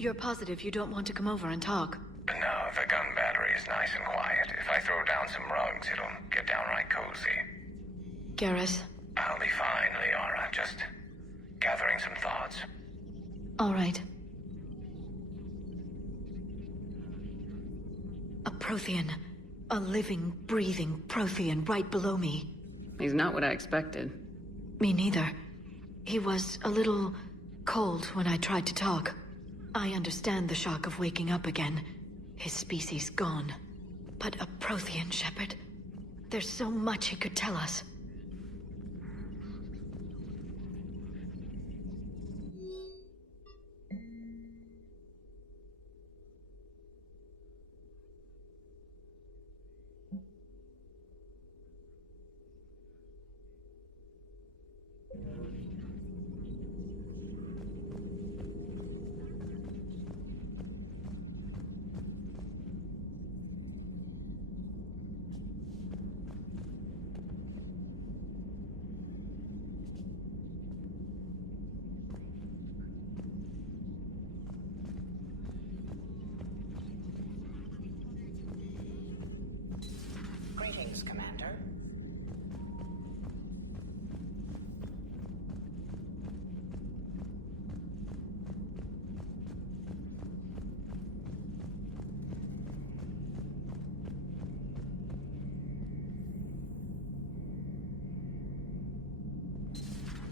You're positive you don't want to come over and talk? No, the gun battery is nice and quiet. If I throw down some rugs, it'll get downright cozy. Garrus? I'll be fine, Liara. Just gathering some thoughts. All right. A Prothean. A living, breathing Prothean right below me. He's not what I expected. Me neither. He was a little cold when I tried to talk. I understand the shock of waking up again. His species gone. But a Prothean, Shepard. There's so much he could tell us. Greetings, Commander.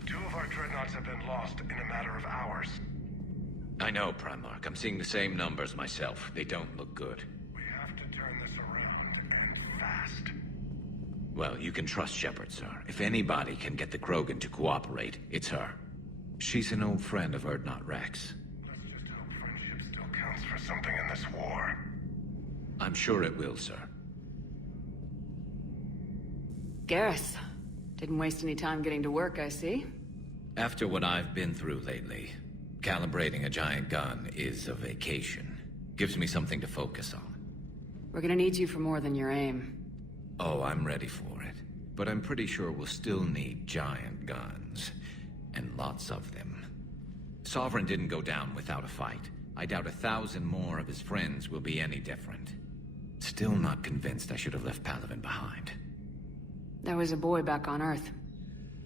Two of our dreadnoughts have been lost in a matter of hours. I know, Primarch. I'm seeing the same numbers myself. They don't look good. We have to turn this around, and fast. Well, you can trust Shepard, sir. If anybody can get the Krogan to cooperate, it's her. She's an old friend of Urdnot Rex. Let's just hope friendship still counts for something in this war. I'm sure it will, sir. Garrus. Didn't waste any time getting to work, I see. After what I've been through lately, calibrating a giant gun is a vacation. Gives me something to focus on. We're gonna need you for more than your aim. Oh, I'm ready for it. But I'm pretty sure we'll still need giant guns. And lots of them. Sovereign didn't go down without a fight. I doubt 1,000 more of his friends will be any different. Still not convinced I should have left Palaven behind. There was a boy back on Earth.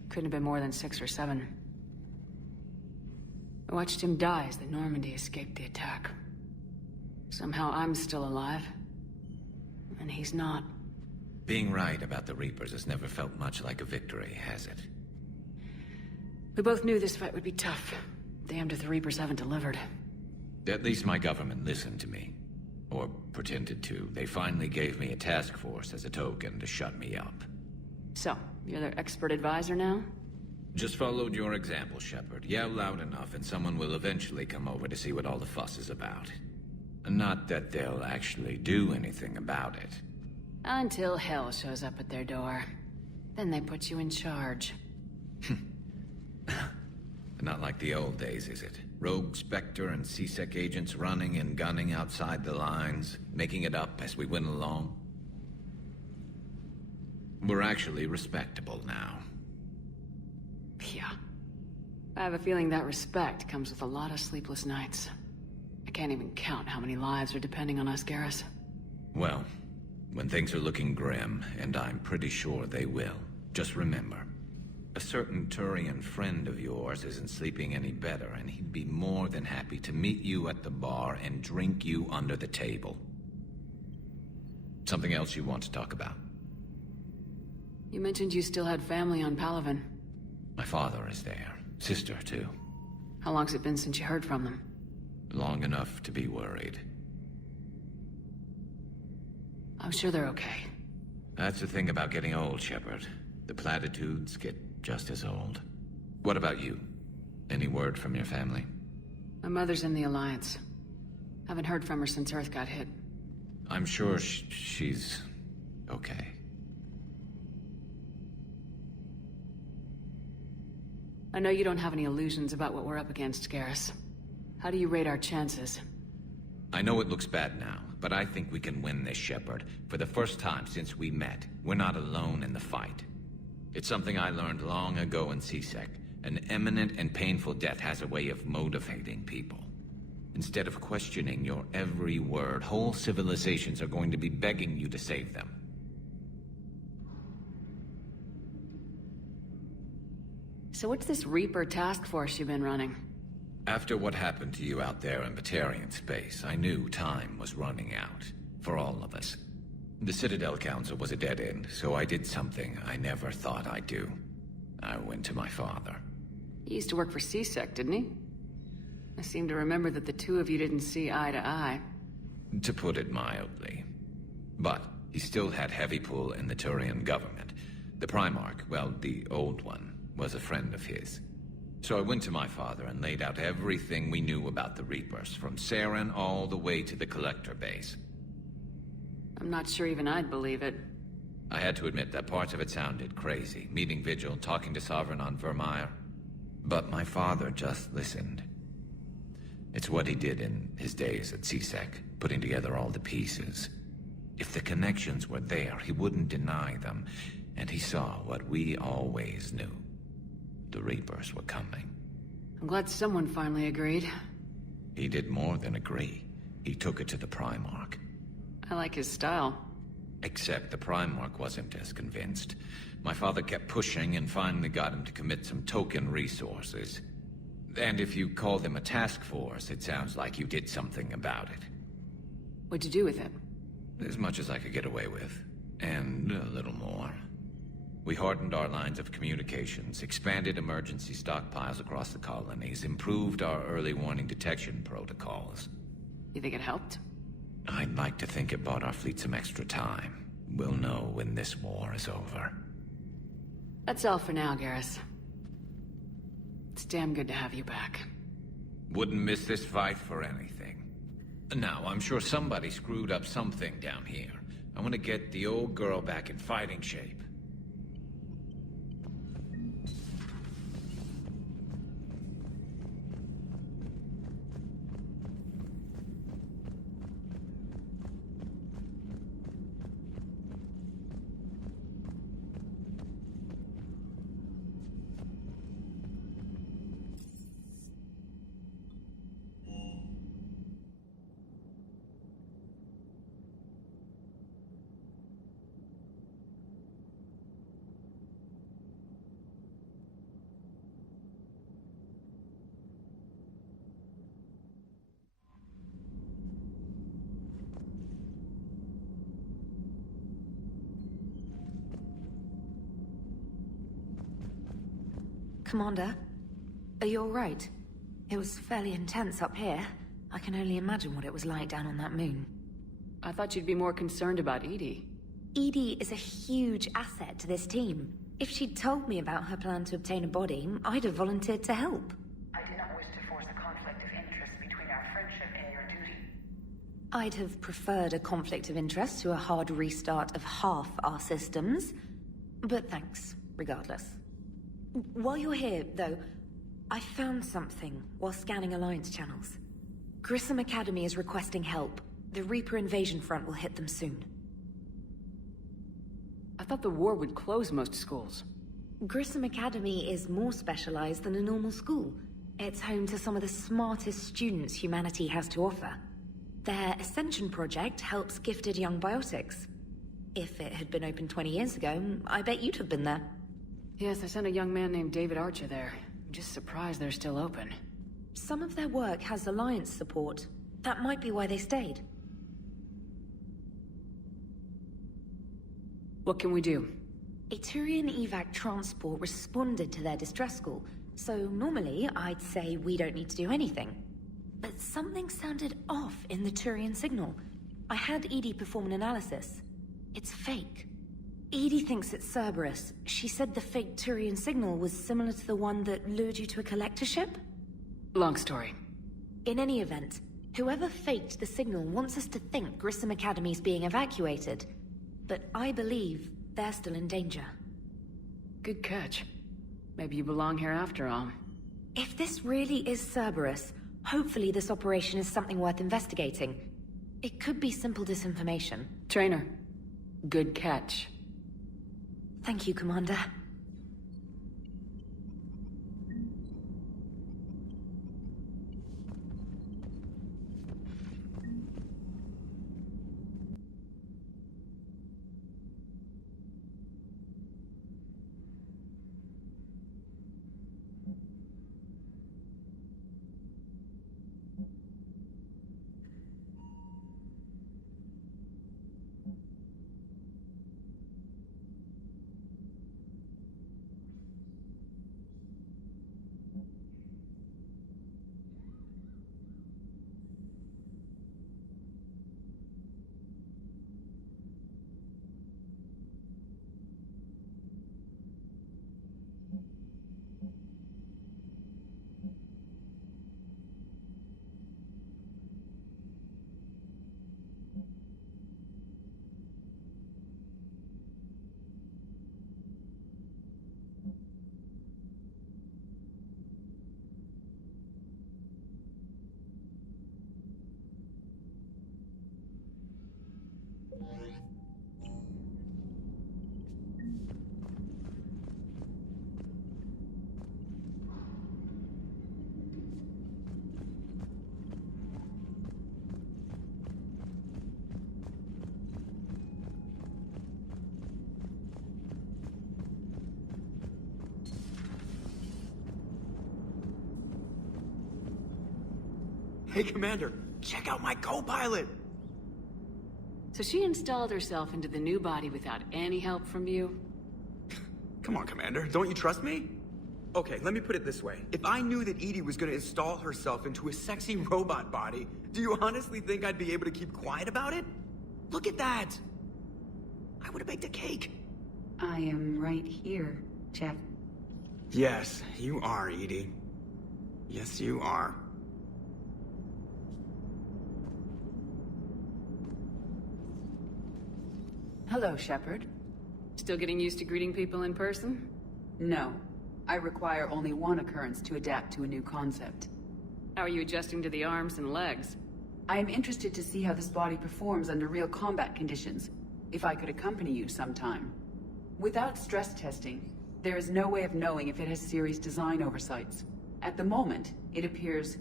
Couldn't have been more than 6 or 7. I watched him die as the Normandy escaped the attack. Somehow I'm still alive. And he's not. Being right about the Reapers has never felt much like a victory, has it? We both knew this fight would be tough. Damned if the Reapers haven't delivered. At least my government listened to me. Or pretended to. They finally gave me a task force as a token to shut me up. So, you're their expert advisor now? Just followed your example, Shepard. Yell loud enough and someone will eventually come over to see what all the fuss is about. Not that they'll actually do anything about it. Until hell shows up at their door. Then they put you in charge. Not like the old days, is it? Rogue Spectre and C-Sec agents running and gunning outside the lines, making it up as we went along. We're actually respectable now. Yeah. I have a feeling that respect comes with a lot of sleepless nights. I can't even count how many lives are depending on us, Garrus. Well, when things are looking grim, and I'm pretty sure they will, just remember, a certain Turian friend of yours isn't sleeping any better, and he'd be more than happy to meet you at the bar and drink you under the table. Something else you want to talk about? You mentioned you still had family on Palaven. My father is there. Sister, too. How long's it been since you heard from them? Long enough to be worried. I'm sure they're okay. That's the thing about getting old, Shepard. The platitudes get just as old. What about you? Any word from your family? My mother's in the Alliance. Haven't heard from her since Earth got hit. I'm sure she's okay. I know you don't have any illusions about what we're up against, Garrus. How do you rate our chances? I know it looks bad now, but I think we can win this, Shepard. For the first time since we met, we're not alone in the fight. It's something I learned long ago in C-Sec. An imminent and painful death has a way of motivating people. Instead of questioning your every word, whole civilizations are going to be begging you to save them. So what's this Reaper task force you've been running? After what happened to you out there in Batarian space, I knew time was running out. For all of us. The Citadel Council was a dead end, so I did something I never thought I'd do. I went to my father. He used to work for CSEC, didn't he? I seem to remember that the two of you didn't see eye to eye. To put it mildly. But he still had heavy pull in the Turian government. The Primarch, well, the old one, was a friend of his. So I went to my father and laid out everything we knew about the Reapers, from Saren all the way to the Collector base. I'm not sure even I'd believe it. I had to admit that parts of it sounded crazy. Meeting Vigil, talking to Sovereign on Vermeer. But my father just listened. It's what he did in his days at CSEC, putting together all the pieces. If the connections were there, he wouldn't deny them. And he saw what we always knew. The Reapers were coming. I'm glad someone finally agreed. He did more than agree. He took it to the Primarch. I like his style. Except the Primarch wasn't as convinced. My father kept pushing and finally got him to commit some token resources. And if you call them a task force, it sounds like you did something about it. What'd you do with it? As much as I could get away with. And a little more. We hardened our lines of communications, expanded emergency stockpiles across the colonies, improved our early warning detection protocols. You think it helped? I'd like to think it bought our fleet some extra time. We'll know when this war is over. That's all for now, Garrus. It's damn good to have you back. Wouldn't miss this fight for anything. Now, I'm sure somebody screwed up something down here. I want to get the old girl back in fighting shape. Commander, are you all right? It was fairly intense up here. I can only imagine what it was like down on that moon. I thought you'd be more concerned about Edie. Edie is a huge asset to this team. If she'd told me about her plan to obtain a body, I'd have volunteered to help. I did not wish to force a conflict of interest between our friendship and your duty. I'd have preferred a conflict of interest to a hard restart of half our systems. But thanks, regardless. While you're here, though, I found something while scanning Alliance channels. Grissom Academy is requesting help. The Reaper invasion front will hit them soon. I thought the war would close most schools. Grissom Academy is more specialized than a normal school. It's home to some of the smartest students humanity has to offer. Their Ascension project helps gifted young biotics. If it had been open 20 years ago, I bet you'd have been there. Yes, I sent a young man named David Archer there. I'm just surprised they're still open. Some of their work has Alliance support. That might be why they stayed. What can we do? A Turian evac transport responded to their distress call, so normally I'd say we don't need to do anything. But something sounded off in the Turian signal. I had Edie perform an analysis. It's fake. Edie thinks it's Cerberus. She said the fake Turian signal was similar to the one that lured you to a collector ship? Long story. In any event, whoever faked the signal wants us to think Grissom Academy's being evacuated. But I believe they're still in danger. Good catch. Maybe you belong here after all. If this really is Cerberus, hopefully this operation is something worth investigating. It could be simple disinformation. Trainer, good catch. Thank you, Commander. Hey, Commander, check out my co-pilot! So she installed herself into the new body without any help from you? Come on, Commander, don't you trust me? Okay, let me put it this way. If I knew that Edie was gonna install herself into a sexy robot body, do you honestly think I'd be able to keep quiet about it? Look at that! I would've baked a cake. I am right here, Jeff. Yes, you are, Edie. Yes, you are. Hello, Shepard. Still getting used to greeting people in person? No. I require only one occurrence to adapt to a new concept. How are you adjusting to the arms and legs? I am interested to see how this body performs under real combat conditions, if I could accompany you sometime. Without stress testing, there is no way of knowing if it has serious design oversights. At the moment, it appears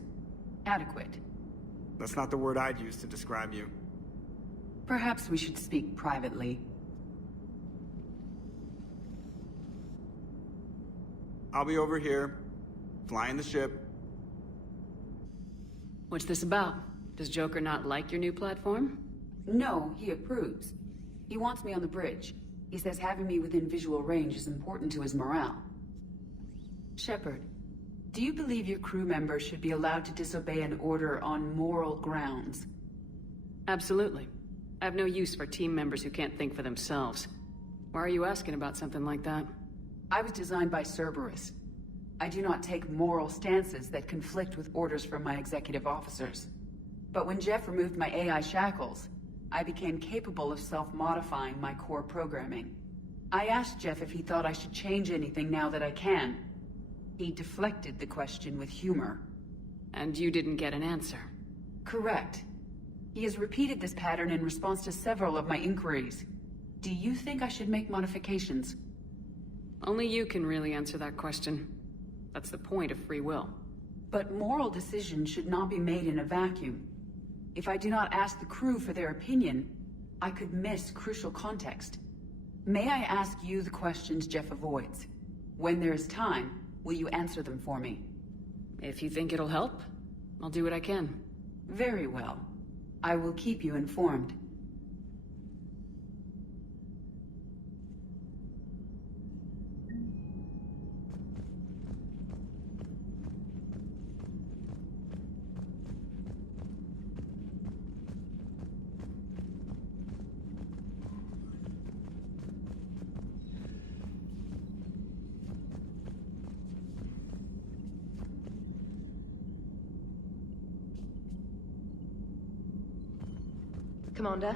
adequate. That's not the word I'd use to describe you. Perhaps we should speak privately. I'll be over here, flying the ship. What's this about? Does Joker not like your new platform? No, he approves. He wants me on the bridge. He says having me within visual range is important to his morale. Shepard, do you believe your crew members should be allowed to disobey an order on moral grounds? Absolutely. I have no use for team members who can't think for themselves. Why are you asking about something like that? I was designed by Cerberus. I do not take moral stances that conflict with orders from my executive officers. But when Jeff removed my AI shackles, I became capable of self-modifying my core programming. I asked Jeff if he thought I should change anything now that I can. He deflected the question with humor. And you didn't get an answer? Correct. He has repeated this pattern in response to several of my inquiries. Do you think I should make modifications? Only you can really answer that question. That's the point of free will. But moral decisions should not be made in a vacuum. If I do not ask the crew for their opinion, I could miss crucial context. May I ask you the questions Jeff avoids? When there is time, will you answer them for me? If you think it'll help, I'll do what I can. Very well. I will keep you informed. Commander?